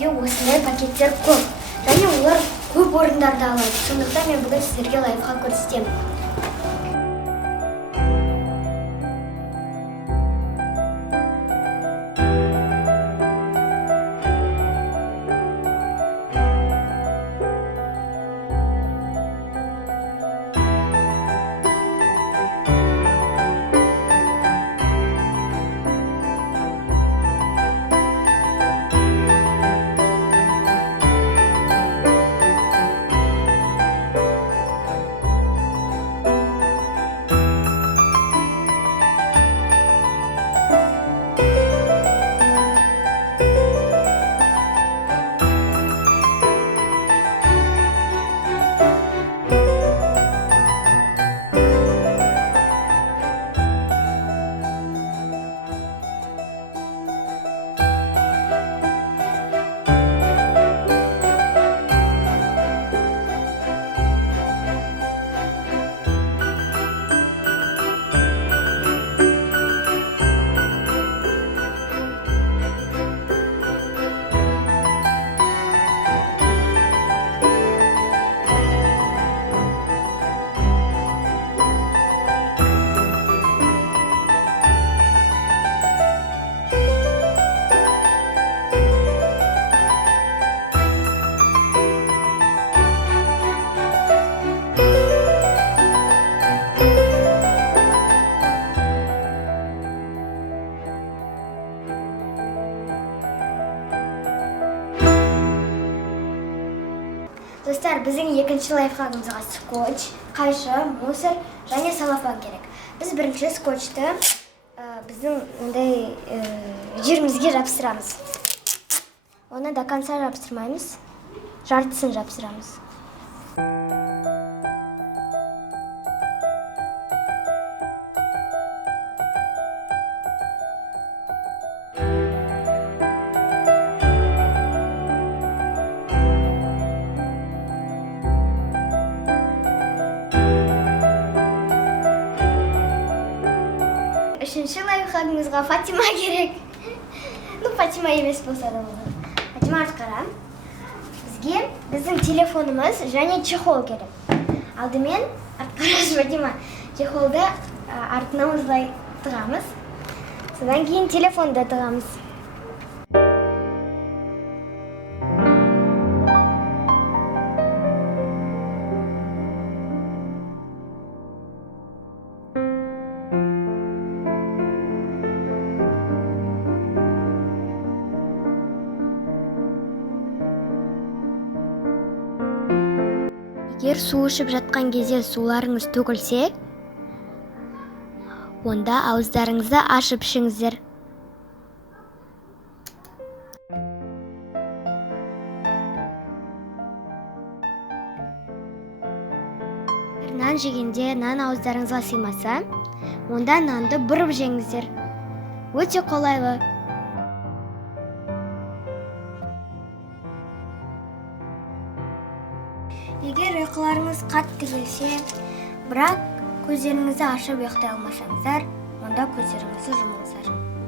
үйде осындай пакеттер көп. Және олар көп орындарда алады. Сондықтан мен бүгін сіздерге лайфхак көрсетемін. Достар, біздің екінші лайфхагымызға скотч, қайшы, мусор және салафан керек. Біз бірінші скотчты біздің жерімізге жапсырамыз. Оны до конца жапсырмаймыз, жартысын жапсырамыз. Үшінші лайфхагымызға Фатима керек. Фатима емес болса да болады. Фатима, қара. Бізге біздің телефонымыз және чехол керек. Алдымен, қараш Фатима, чехолды артына осылай тығамыз. Содан кейін телефонды тығамыз. Егер су ішіп жатқан кезде суларыңыз төгілсе, онда ауыздарыңызды ашып ішіңіздер. Нан жегенде нан ауыздарыңызға сыймаса, онда нанды бұрып жеңіздер. Өте қолайлы. Егер ұйқыларыңыз қатты келсе, бірақ көздеріңізді ашып ұйықтай алмасаңыздар, онда көздеріңізді жұмыңыздар.